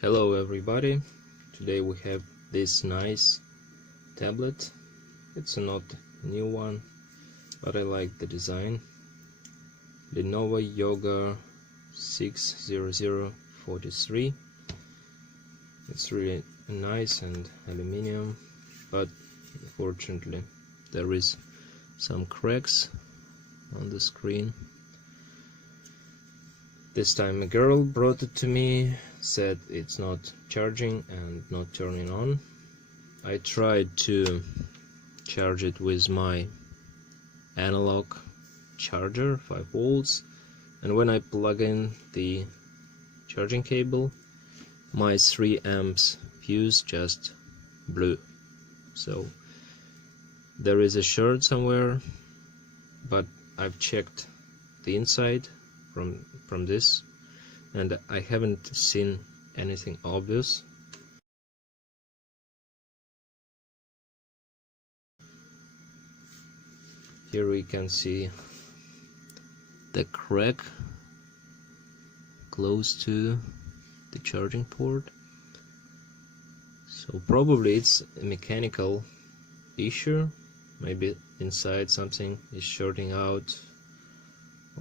Hello everybody, today we have this nice tablet. It's not a new one, but I like the design. Lenovo Yoga 60043. It's really nice and aluminium, but unfortunately there is some cracks on the screen. This time a girl brought it to me, said it's not charging and not turning on. I tried to charge it with my analog charger, 5 volts, and when I plug in the charging cable, my 3 amps fuse just blew. So there is a short somewhere, but I've checked the inside from this and I haven't seen anything obvious. Here we can see the crack close to the charging port, so probably it's a mechanical issue. Maybe inside something is shorting out,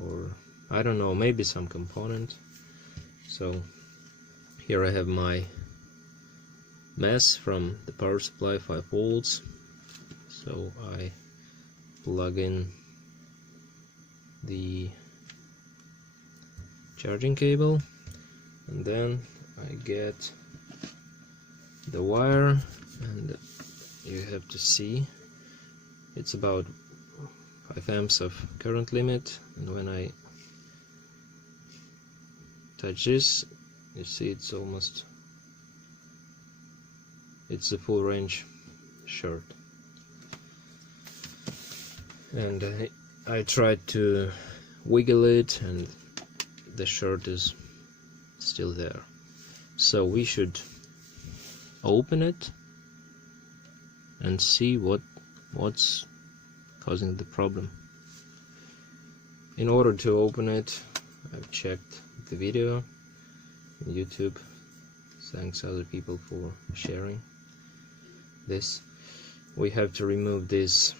or I don't know, maybe some component. So here I have my mess from the power supply, 5 volts. So I plug in the charging cable and then I get the wire, and you have to see it's about 5 amps of current limit, and when I touch this, you see it's the full range short. And I tried to wiggle it and the short is still there. So we should open it and see what's causing the problem. In order to open it, I've checked the video on YouTube. Thanks other people for sharing this. We have to remove this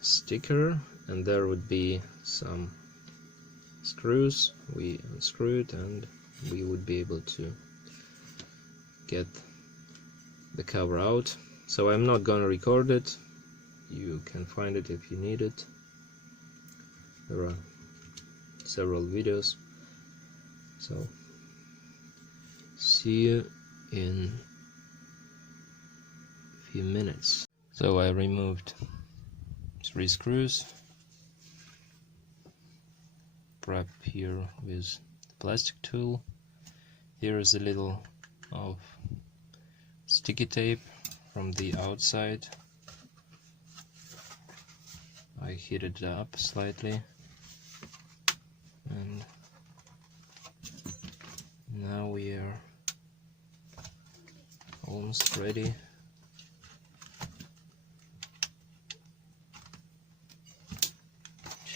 sticker, and there would be some screws. We unscrew it and we would be able to get the cover out. So I'm not gonna record it. You can find it if you need it. There are several videos. So see you in a few minutes. So I removed 3 screws. Prep here with the plastic tool. Here is a little of sticky tape from the outside. I heat it up slightly, and now we are almost ready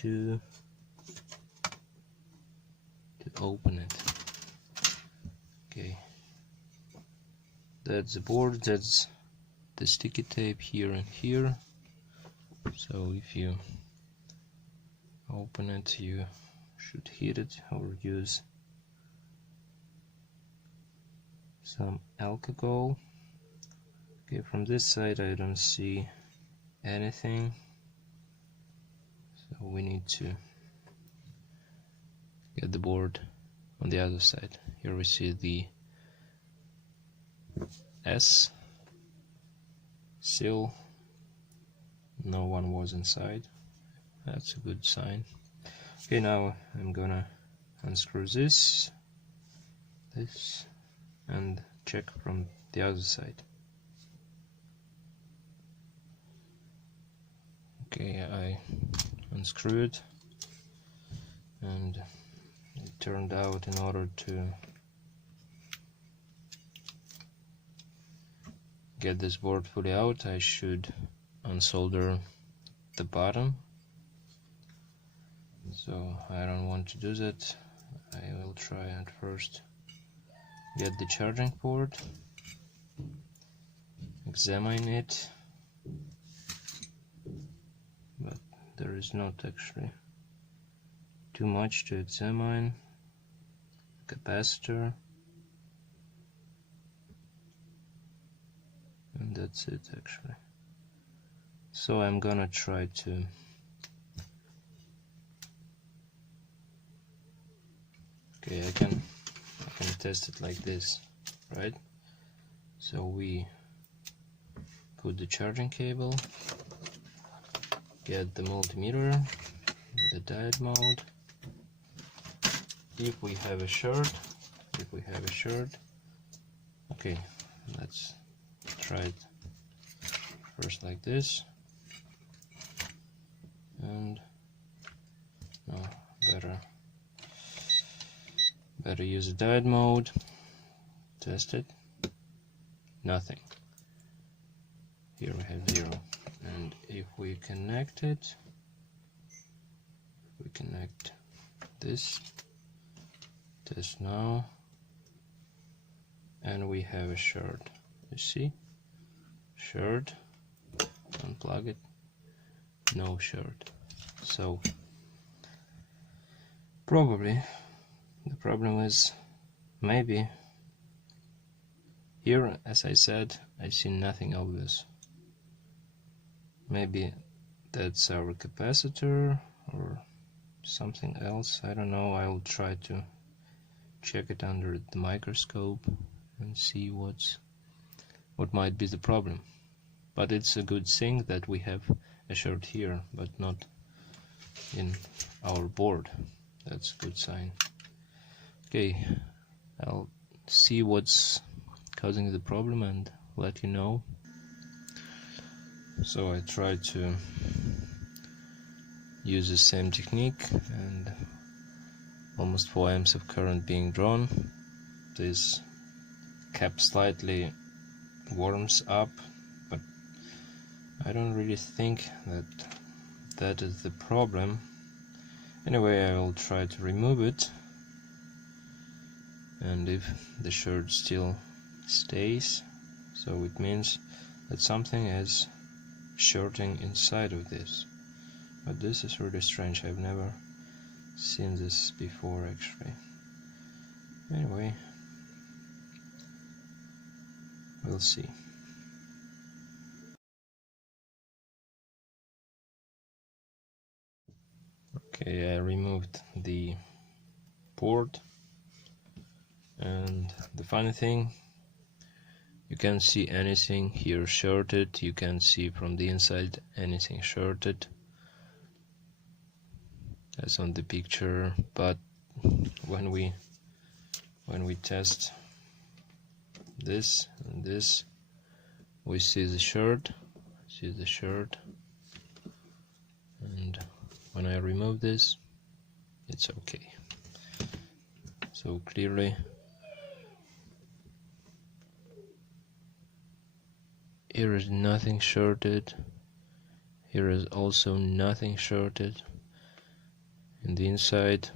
to open it. Okay, that's the board, that's the sticky tape here and here. So if you open it, you should heat it or use some alcohol. Okay, from this side I don't see anything, so we need to get the board on the other side. Here we see the S seal. No one was inside. That's a good sign. Okay, now I'm gonna unscrew this and check from the other side. Okay, I unscrewed and it turned out, in order to get this board fully out, I should unsolder the bottom. So I don't want to do that. I will try at first get the charging port, examine it, but there is not actually too much to examine. Capacitor, and that's it actually. So I'm gonna try to I can test it like this, right? So we put the charging cable, get the multimeter, the diode mode. If we have a short, okay, let's try it first like this, and no, better use a diode mode. Test it. Nothing. Here we have 0. And if we connect it, we connect this, test now, and we have a short. You see? Short. Unplug it. No short. So probably the problem is maybe here, as I said, I see nothing obvious. Maybe that's our capacitor or something else. I don't know. I will try to check it under the microscope and see what might be the problem. But it's a good thing that we have a short here, but not in our board. That's a good sign. Okay, I'll see what's causing the problem and let you know. So I tried to use the same technique, and almost 4 amps of current being drawn. This cap slightly warms up, but I don't really think that is the problem. Anyway, I will try to remove it, and if the short still stays, so it means that something is shorting inside of this. But this is really strange. I've never seen this before actually. Anyway, we'll see. Okay, I removed the port, and the funny thing, you can't see anything here shorted. You can't see from the inside anything shorted as on the picture, but when we test this and this, we see the short, and when I remove this, it's okay. So clearly here is nothing shorted, here is also nothing shorted, in the inside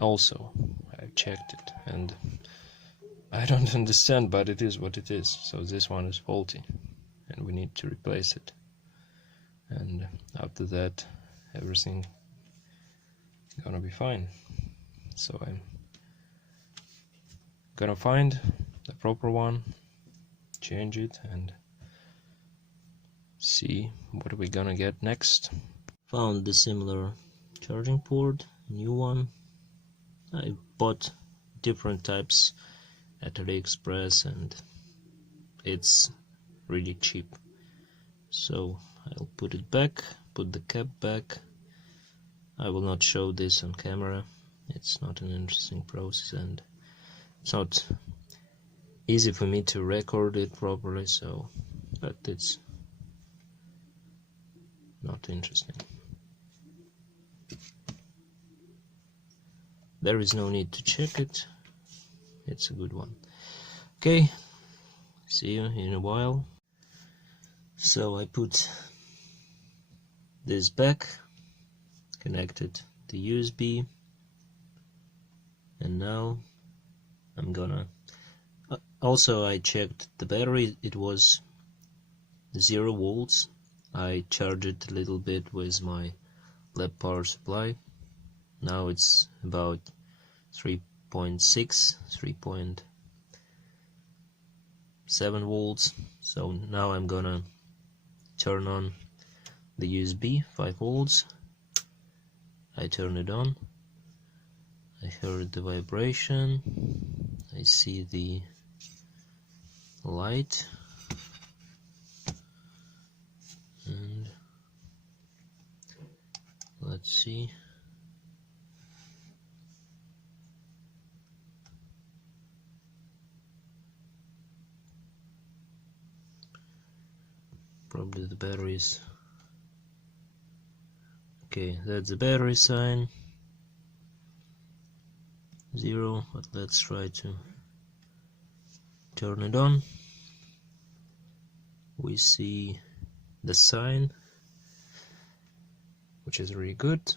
also. I've checked it and I don't understand, but it is what it is. So this one is faulty and we need to replace it, and after that everything gonna be fine. So I'm gonna find the proper one, change it, and see what we're gonna get next. Found the similar charging port, new one. I bought different types at AliExpress and it's really cheap. So I'll put it back, put the cap back. I will not show this on camera. It's not an interesting process and it's not easy for me to record it properly, so but it's not interesting. There is no need to check it. It's a good one. Okay, see you in a while. So I put this back, connected the USB, and now I'm gonna also I checked the battery, it was 0 volts. I charged it a little bit with my lab power supply. Now it's about 3.6, 3.7 volts. So now I'm gonna turn on the USB 5 volts. I turn it on. I heard the vibration. I see the light. And let's see. Probably the batteries. Okay, that's the battery sign. 0, but let's try to turn it on. We see the sign, which is really good.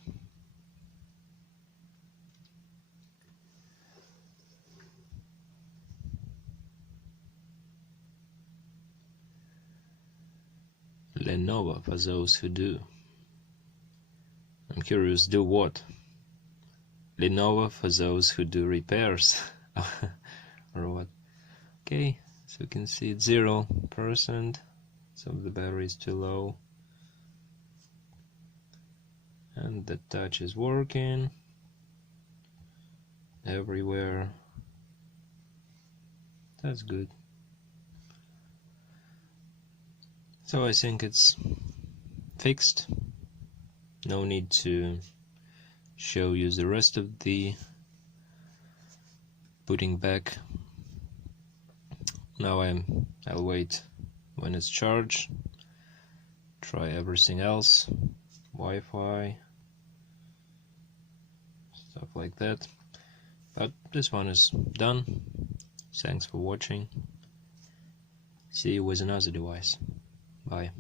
Lenovo, for those who do. I'm curious, do what? Lenovo for those who do repairs. Or what? Okay, so you can see it's 0%, so the battery is too low. And the touch is working everywhere. That's good. So I think it's fixed. No need to show you the rest of the putting back. Now I'll wait when it's charged. Try everything else. Wi-Fi, stuff like that. But this one is done. Thanks for watching. See you with another device. Bye.